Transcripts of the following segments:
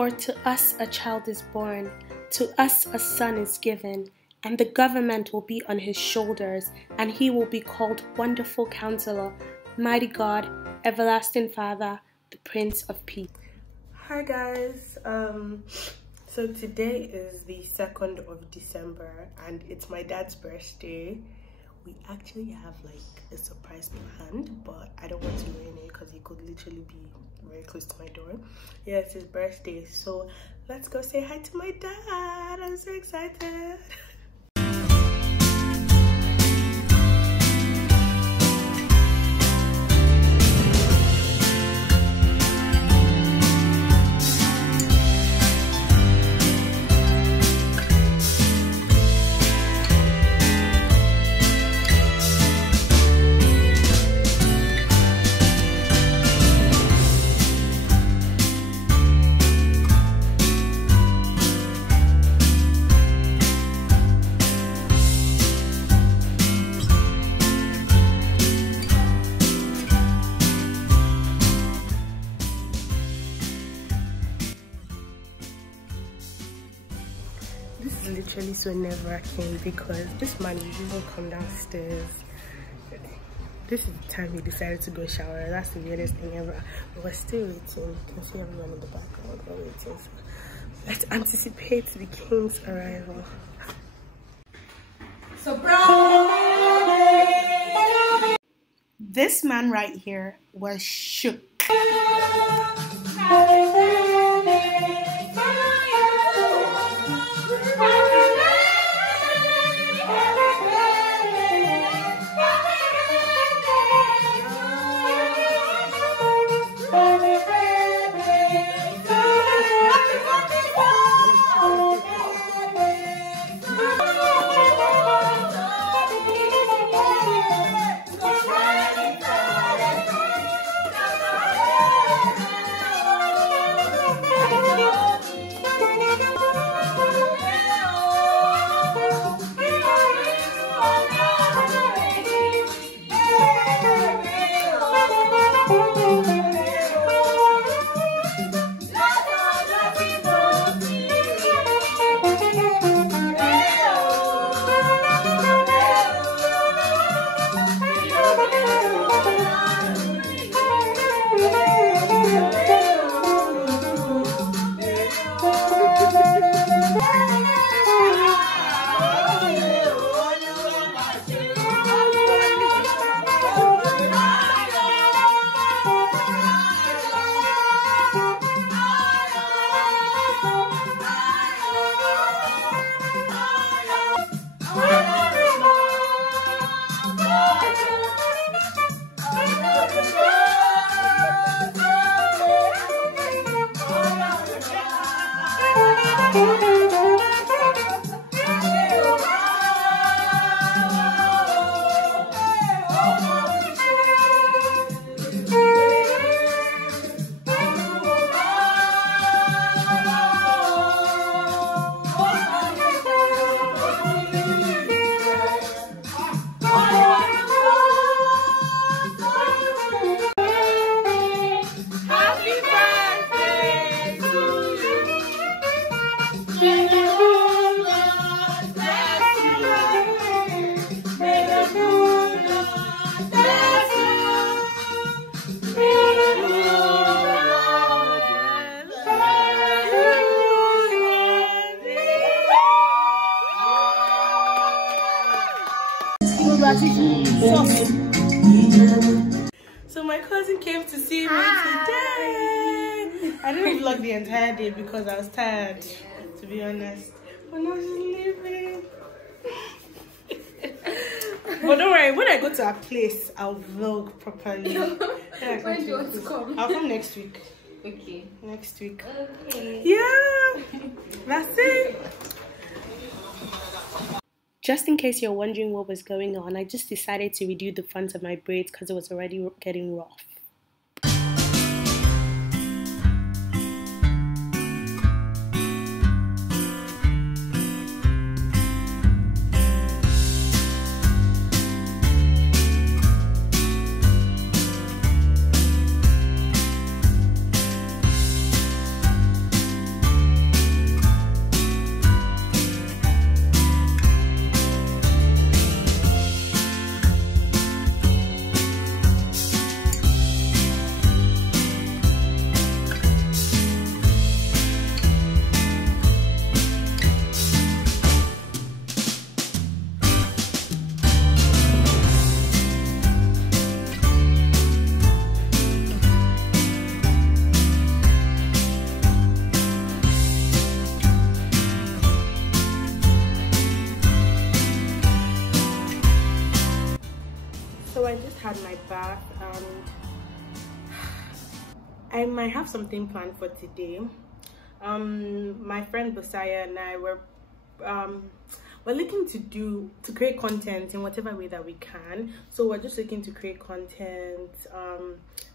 For to us a child is born, to us a son is given, and the government will be on his shoulders, and he will be called Wonderful Counselor, Mighty God, Everlasting Father, the Prince of Peace. Hi guys, so today is the 2nd of December and it's my dad's birthday. We actually have like a surprise planned, but I don't want to ruin it because he could literally be very close to my door. Yeah, it's his birthday, so let's go say hi to my dad. I'm so excited. This is literally so nerve-wracking because this man usually come downstairs. This is the time he decided to go shower. That's the weirdest thing ever. But we're still waiting. You can see everyone in the background. We're waiting. So let's anticipate the king's arrival. Surprise! This man right here was shook. So my cousin came to see me today. I didn't vlog the entire day because I was tired, to be honest. But now she's leaving. But don't worry, when I go to her place, I'll vlog properly. When do you want to come? I'll come next week. Okay. Next week. Okay. Yeah. That's it. Just in case you're wondering what was going on, I just decided to redo the front of my braids because it was already getting rough. I just had my bath and I might have something planned for today. My friend Bosaya and I we're looking to create content in whatever way that we can. So we're just looking to create content. I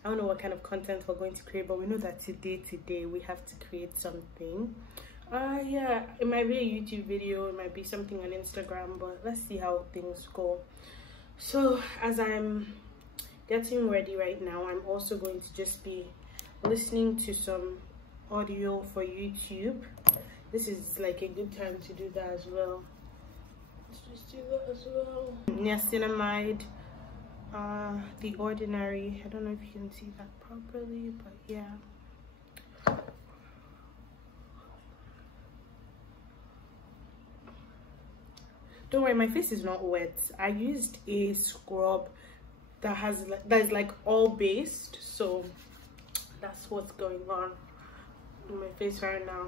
don't know what kind of content we're going to create, but we know that today we have to create something. Yeah, it might be a YouTube video, it might be something on Instagram, but let's see how things go. So as I'm getting ready right now, I'm also going to just be listening to some audio for YouTube. This is like a good time to do that as well. Let's just do that as well. Niacinamide, The Ordinary. I don't know if you can see that properly, but yeah. Don't worry, my face is not wet. I used a scrub that is like all based, so that's what's going on in my face right now.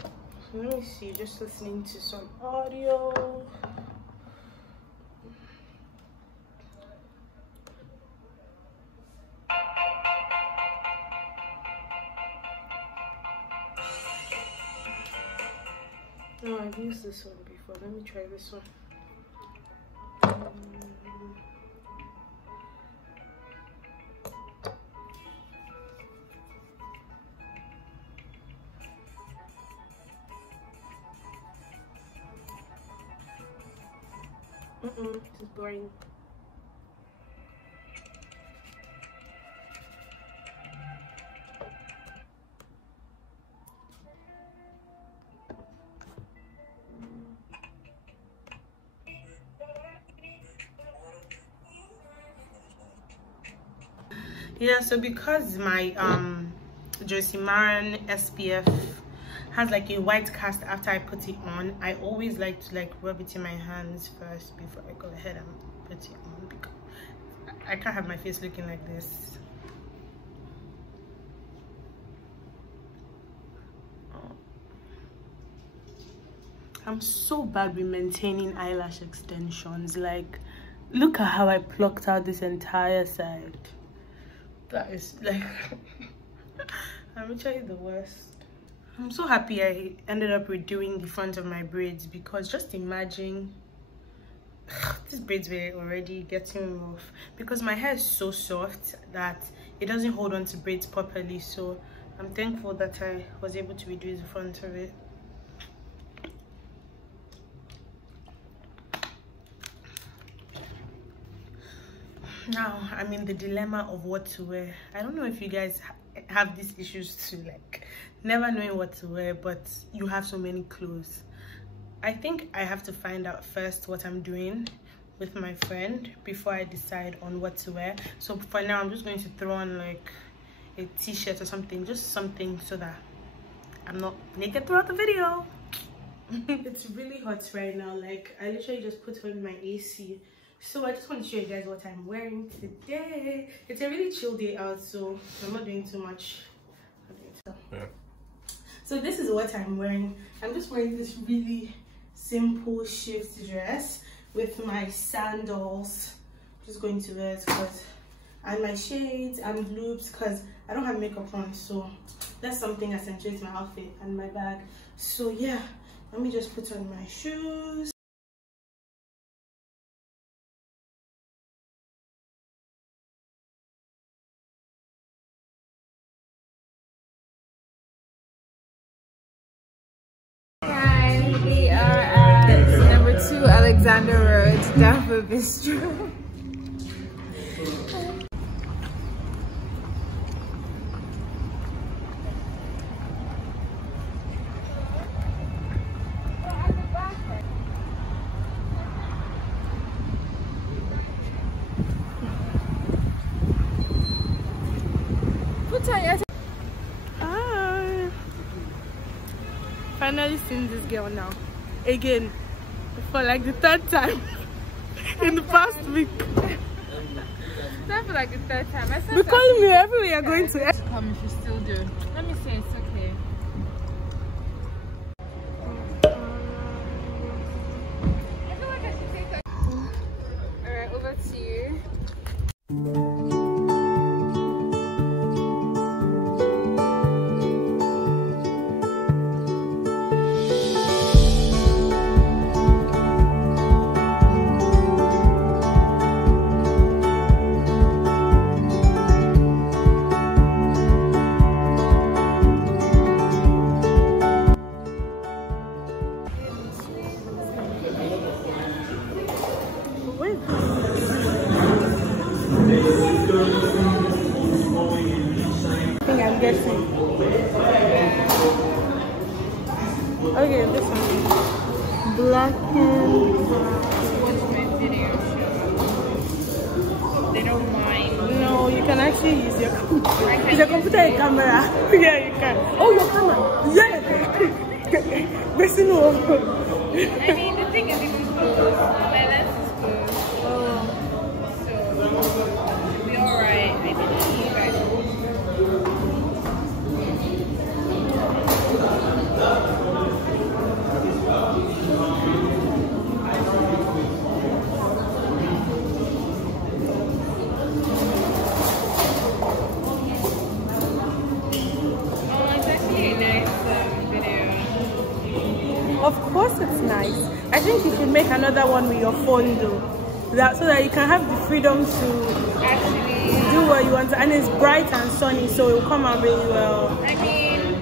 So let me see, just listening to some audio. No, I've used this one before. Let me try this one. This is boring. Yeah, so because my Josie Maran SPF has like a white cast after I put it on, I always like to like rub it in my hands first before I go ahead and put it on, because I can't have my face looking like this. I'm so bad with maintaining eyelash extensions. Like, look at how I plucked out this entire side. That is like I'm literally the worst. I'm so happy I ended up redoing the front of my braids, because just imagine these braids were already getting rough, because my hair is so soft that it doesn't hold on to braids properly. So I'm thankful that I was able to redo the front of it. Now I'm in the dilemma of what to wear. I don't know if you guys have these issues too, like never knowing what to wear, but you have so many clothes. I think I have to find out first what I'm doing with my friend before I decide on what to wear. So for now, I'm just going to throw on like a t-shirt or something, just something so that I'm not naked throughout the video. It's really hot right now. Like, I literally just put on my AC. So I just want to show you guys what I'm wearing today. It's a really chill day out, so I'm not doing too much. Yeah. So this is what I'm wearing. I'm just wearing this really simple shift dress with my sandals. Just going to wear it and my shades and loops, because I don't have makeup on, so that's something that accentuates my outfit, and my bag. So yeah, let me just put on my shoes. We are at number 2 Alexander Road, Danford Bistro. Hi. Finally seen this girl now. Again. For like the 3rd time in the past week. Not for like the 3rd time. You're calling me everywhere you're going to. Come if you still do. Let me say it's okay. I feel like I should take I'm guessing. Okay, this one. Blackened. Watch my video show. They don't mind. No, you can actually use your computer. I can Is your computer a camera? Yeah, you can. Oh, your camera. Yeah. I mean, the thing is, it's closed. My lens is closed. Oh. So, it'll be alright. I believe. Of course it's nice. I think you should make another one with your phone though. So that you can have the freedom to Actually do what you want. And it's bright and sunny, so it will come out really well. I mean,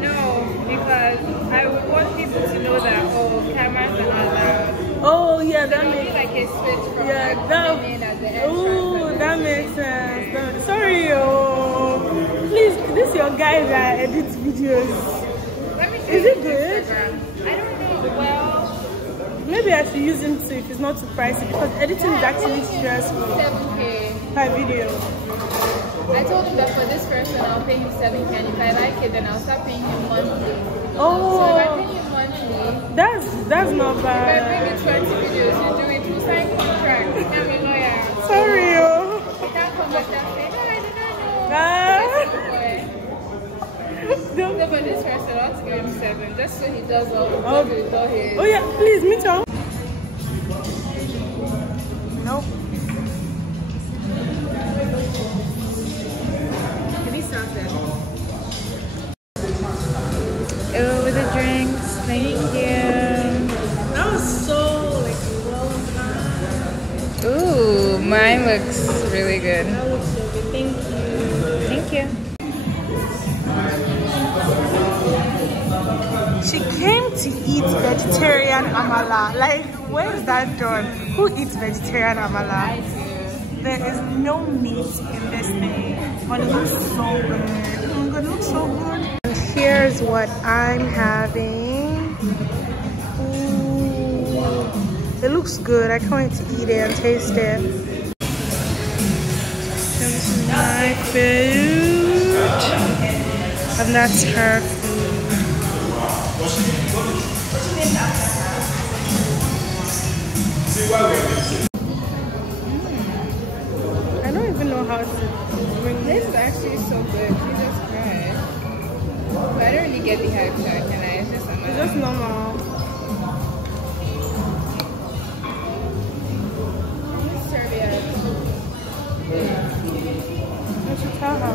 no, because I would want people to know that, oh, cameras are not loud. Oh yeah, that There'll be makes like a switch from yeah, like that, coming in at the entrance. ooh, that makes sense. Sorry, oh. Please, this your guy that edits videos. Let me see. Is it good? Instagram. I don't know. Well, maybe I should use him too if it's not too pricey, because editing is actually stressful 7K. per video. I told him that for this person I'll pay him 7K, and if I like it then I'll start paying him monthly. Oh, So if I pay him monthly, that's not if I bad. bring you 20 videos, you do it, we'll sign contract. I'm a lawyer. Sorry, oh. You can't come back and say, no, I did not know. Ah. So for this person, I want to give him 7, just so he does all his. Oh yeah, please, me too. Nope. Can he start there? Oh, with the drinks, thank you. That was so like well done. Ooh, mine looks really good. That looks so good. Thank you. Thank you. She came to eat vegetarian amala. Like, where is that done? Who eats vegetarian amala? I do. There is no meat in this thing, but it looks so good. Oh my god, it looks so good. And here's what I'm having. Ooh, it looks good. I can't wait to eat it and taste it. This is my food, and that's her food. I don't even know how to bring This is actually so good. Jesus Christ. But I don't really get the hype track, and it's just It's just normal. Serbia. I should tell her.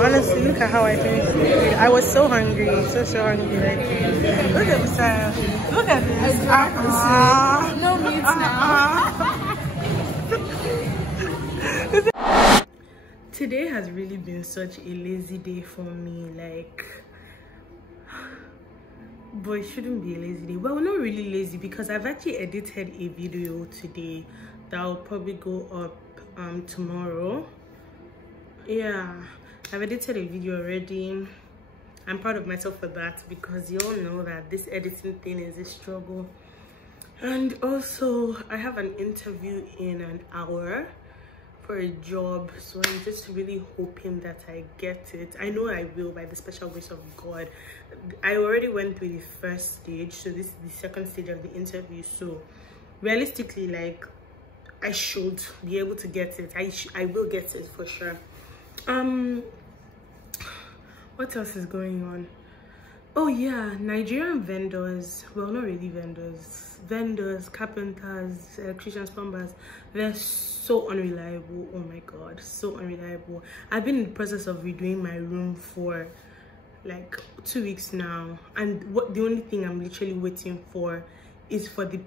Honestly, look at how I finished it. I was so hungry, so hungry. Like, look at this. Look at this. No meat now. Today has really been such a lazy day for me. Like, but it shouldn't be a lazy day. Well, not really lazy because I've actually edited a video today that will probably go up tomorrow. Yeah, I've edited a video already. I'm proud of myself for that because you all know that this editing thing is a struggle. And also I have an interview in an hour for a job, so I'm just really hoping that I get it. I know I will by the special grace of God. I already went through the first stage, so this is the second stage of the interview. So realistically, like, I should be able to get it. I will get it for sure. What else is going on? Oh yeah, Nigerian vendors, well, not really vendors, carpenters, electricians, plumbers, they're so unreliable. Oh my god, so unreliable. I've been in the process of redoing my room for like 2 weeks now, and the only thing I'm literally waiting for is for the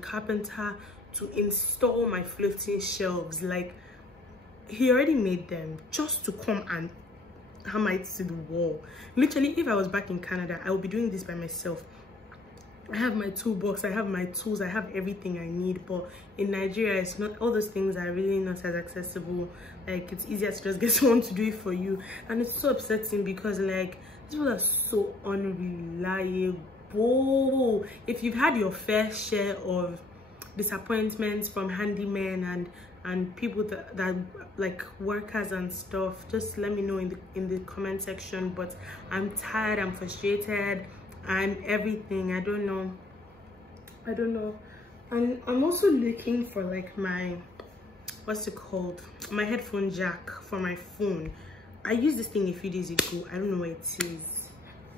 carpenter to install my floating shelves. Like, he already made them, just to come and hammer it to the wall. Literally, if I was back in Canada, I would be doing this by myself. I have my toolbox, I have my tools, I have everything I need. But in Nigeria, it's not, all those things are really not as accessible. Like, it's easier to just get someone to do it for you, and it's so upsetting because, like, people are so unreliable. If you've had your fair share of disappointments from handymen and people that like workers and stuff, just let me know in the comment section. But I'm tired, I'm frustrated, I'm everything. I don't know. And I'm also looking for like my, what's it called, my headphone jack for my phone. I used this thing a few days ago, I don't know where it is,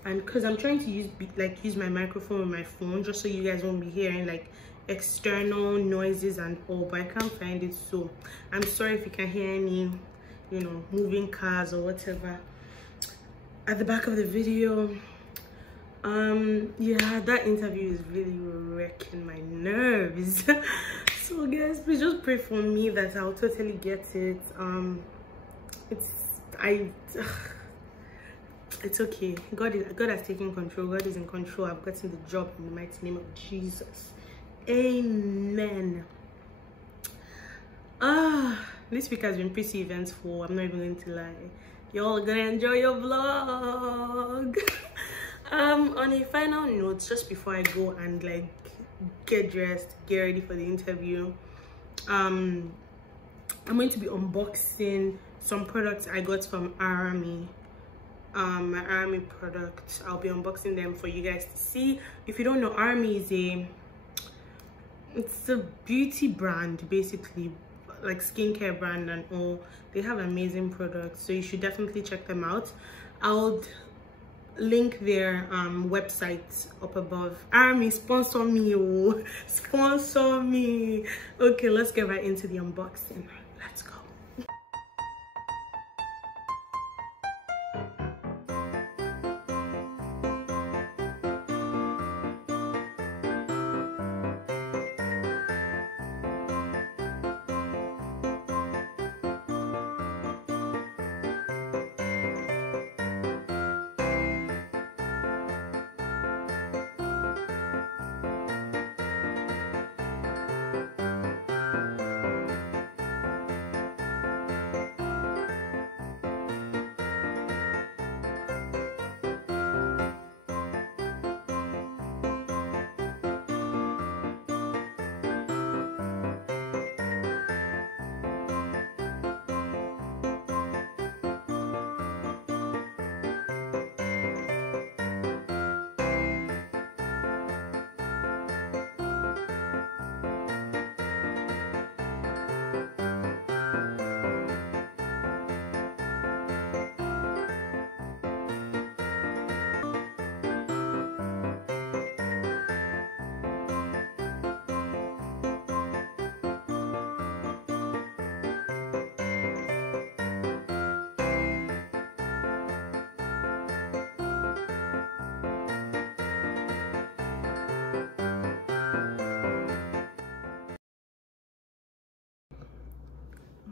and because I'm trying to use my microphone with my phone, just so you guys won't be hearing like external noises and all, but I can't find it. So I'm sorry if you can hear any, you know, moving cars or whatever at the back of the video. Yeah, that interview is really wrecking my nerves. So guys, please just pray for me that I'll totally get it. It's okay. God has taken control. God is in control. I've gotten the job in the mighty name of Jesus. Amen. This week has been pretty eventful, I'm not even going to lie. Y'all are gonna enjoy your vlog. On a final note, just before I go and like get dressed, get ready for the interview, I'm going to be unboxing some products I got from Arami. My Arami products, I'll be unboxing them for you guys to see. If you don't know, Arami is it's a beauty brand, basically, like skincare brand and all. They have amazing products, so you should definitely check them out. I'll link their website up above. Arami, sponsor me, oh, sponsor me. Okay, let's get right into the unboxing. Let's go.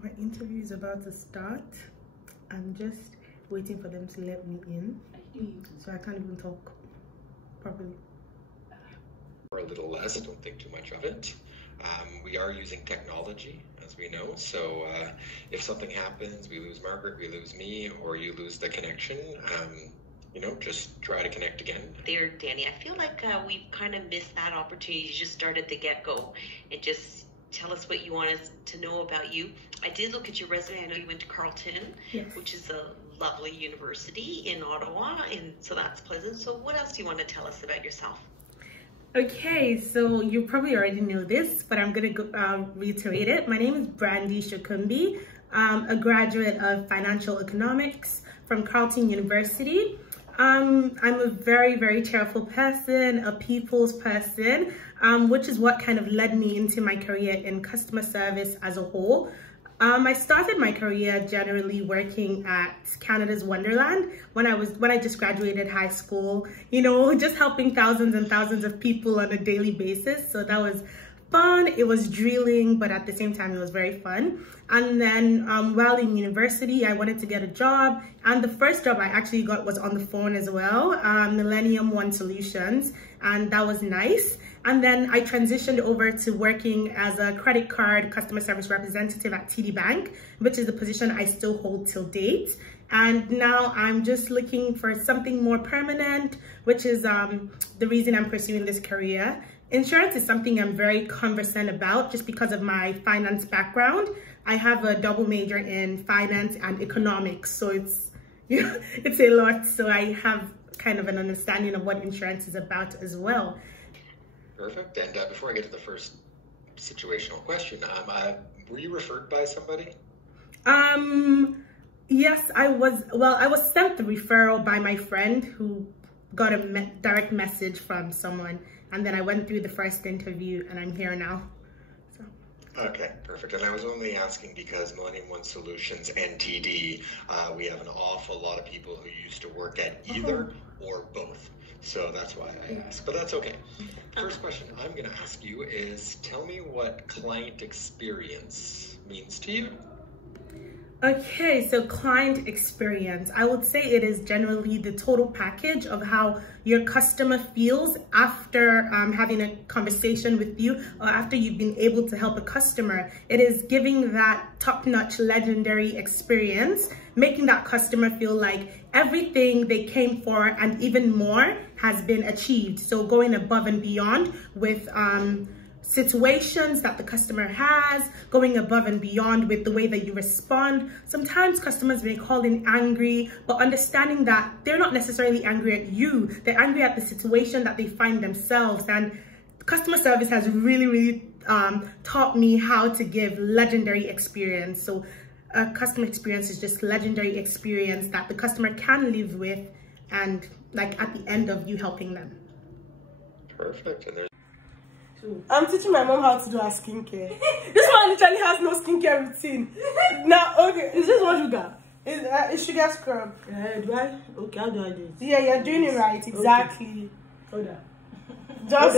My interview is about to start. I'm just waiting for them to let me in, so I can't even talk properly. Or a little less, don't think too much of it. We are using technology, as we know, so if something happens, we lose Margaret, we lose me, or you lose the connection, you know, just try to connect again. There, Danny, I feel like we've kind of missed that opportunity to just start at the get-go and just tell us what you want us to know about you. I did look at your resume. I know you went to Carleton, Yes. which is a lovely university in Ottawa, and so that's pleasant. So what else do you want to tell us about yourself? Okay, so you probably already know this, but I'm going to reiterate it. My name is Brandy Shokumbi. I'm a graduate of financial economics from Carleton University. I'm a very, very cheerful person, a people's person, which is what kind of led me into my career in customer service as a whole. I started my career generally working at Canada's Wonderland when I just graduated high school, you know, just helping thousands and thousands of people on a daily basis. So that was fun. It was drilling, but at the same time, it was very fun. And then while in university, I wanted to get a job. And the first job I actually got was on the phone as well, Millennium One Solutions. And that was nice. And then I transitioned over to working as a credit card customer service representative at TD Bank, which is the position I still hold till date. And now I'm just looking for something more permanent, which is the reason I'm pursuing this career. Insurance is something I'm very conversant about just because of my finance background. I have a double major in finance and economics, so it's, you know, it's a lot. So I have kind of an understanding of what insurance is about as well. Perfect. And before I get to the first situational question, were you referred by somebody? Yes, I was. Well, I was sent the referral by my friend who got a direct message from someone. And then I went through the first interview and I'm here now. So. Okay, perfect. And I was only asking because Millennium One Solutions, NTD, we have an awful lot of people who used to work at either or both. So that's why I asked, but that's okay. First question I'm going to ask you is, tell me what client experience means to you. Okay, so client experience. I would say it is generally the total package of how your customer feels after having a conversation with you or after you've been able to help a customer. It is giving that top-notch legendary experience, making that customer feel like everything they came for and even more has been achieved. So going above and beyond with situations that the customer has, going above and beyond with the way that you respond. Sometimes customers may call in angry, but understanding that they're not necessarily angry at you, they're angry at the situation that they find themselves. And customer service has really taught me how to give legendary experience. So customer experience is just legendary experience that the customer can live with, and like at the end of you helping them. Perfect. And there's I'm teaching my mom how to do her skincare. This one literally has no skincare routine. Now, okay, is this one sugar? It's sugar scrub. Do I? Okay, how do I do it? Yeah, you're doing it right, exactly. Hold on. Just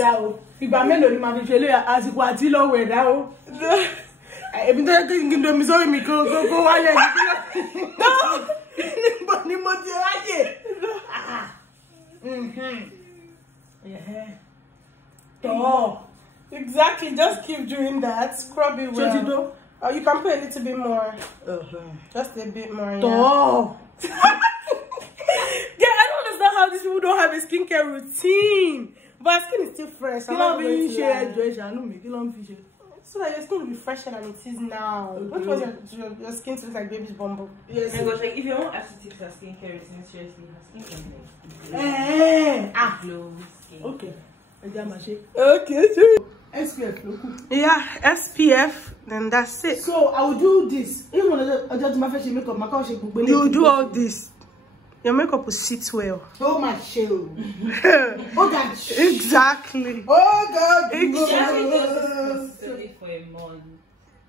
If I'm not in my video, as you want to know where now. I've been talking to me, so me go Oh, exactly. Just keep doing that. Scrub it well. Oh, you can put a little bit more. Just a bit more. Yeah. Yeah, I don't understand how these people don't have a skincare routine. But our skin is still fresh. I'm not going to lie. So that your skin will be fresher than it is now. Okay. What was your skin to look like baby's bumble? Yes. And like, if you want to take her skincare routine, seriously, her skin glow skin. Okay. Okay, so SPF. yeah, SPF, then that's it. So I will do this. Even when I just my face makeup, my car shape. You do all this. Your makeup will sit well. Oh my show. Oh God. Exactly. Oh God. Consistently for a month.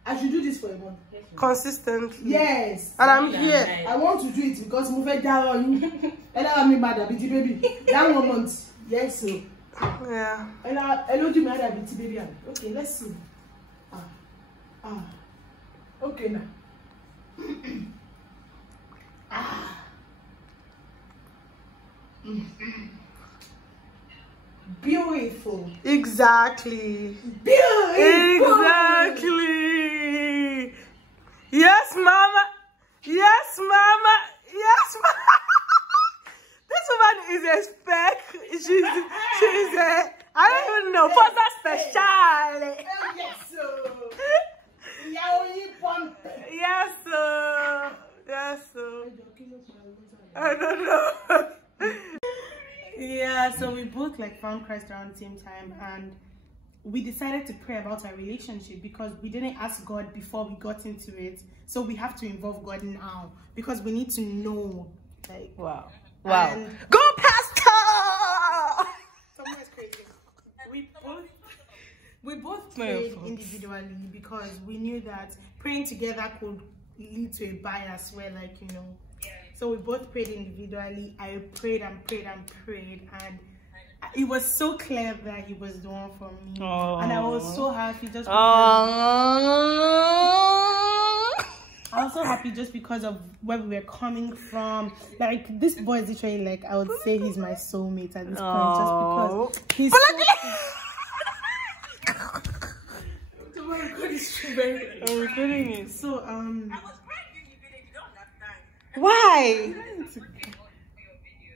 I should do this for a month. Consistently. Yes. And I'm here. I want to do it because move it down on you. And I'm mad at baby. That 1 month. Yes, sir. Yeah. And I know you mad at baby. Okay, let's see. Okay now. Beautiful. Exactly. Beautiful. Exactly. Yes, mama. Yes, mama. Yes, mama. This woman is a spec. She's a, I don't even know, for that special. Yes, sir. Yes, sir. Yes, sir. I don't know. Yeah, so we both like found Christ around the same time, and we decided to pray about our relationship because we didn't ask God before we got into it. So we have to involve God now because we need to know. Like, wow. Go, Pastor! Someone is crazy. We both prayed individually because we knew that praying together could lead to a bias where, like, you know. So we both prayed individually. I prayed and prayed and prayed, and it was so clear that he was the one for me. And I was so happy just because I was so happy just because of where we were coming from. Like, this boy is literally, like, I would say he's my soulmate at this point, just because he's so Why?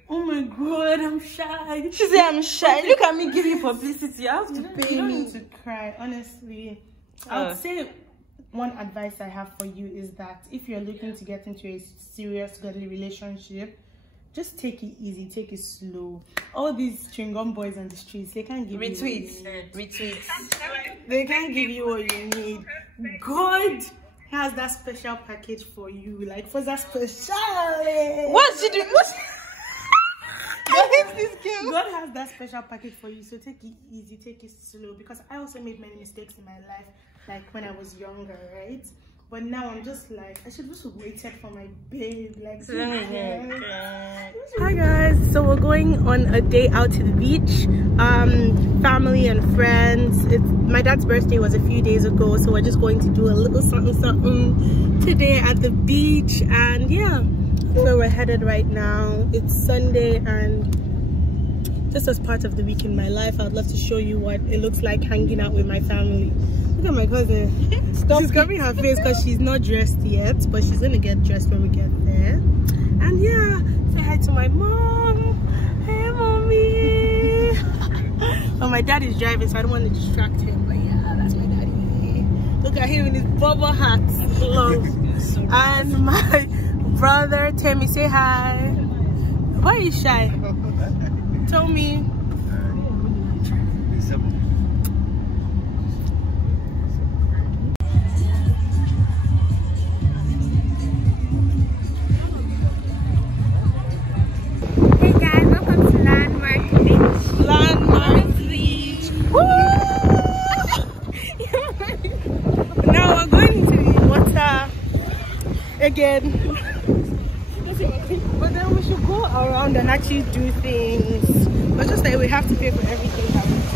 oh my god, I'm shy. She said I'm shy. Look at me giving publicity. You have to pay You don't me. need to cry, honestly. I would say one advice I have for you is that if you're looking to get into a serious godly relationship, just take it easy, take it slow. All these chewing gum boys on the streets, they can't give you Retweets. They can't give you what you need. God has that special package for you, like for that special. What's she doing? God has that special package for you, so take it easy, take it slow. Because I also made many mistakes in my life, like when I was younger, right? But now I'm just like, I should just have waited for my babe. Like, hi guys, so we're going on a day out to the beach, family and friends. My dad's birthday was a few days ago, so we're just going to do a little something today at the beach. And yeah, that's where we're headed right now. It's Sunday, and just as part of the week in my life, I'd love to show you what it looks like hanging out with my family. Look at my cousin. She's covering her face because she's not dressed yet, but she's gonna get dressed when we get there. And yeah, say hi to my mom. Hey, mommy. But my dad is driving, so I don't want to distract him. But yeah, that's my daddy. Look at him in his bubble hat. And my brother, Tammy, say hi. Why are you shy? Tell me. Hey guys, welcome to Landmark Beach. Landmark Beach. Now we're going into the water again. But then we should go around and actually do things. But just like we have to pay for everything that we do.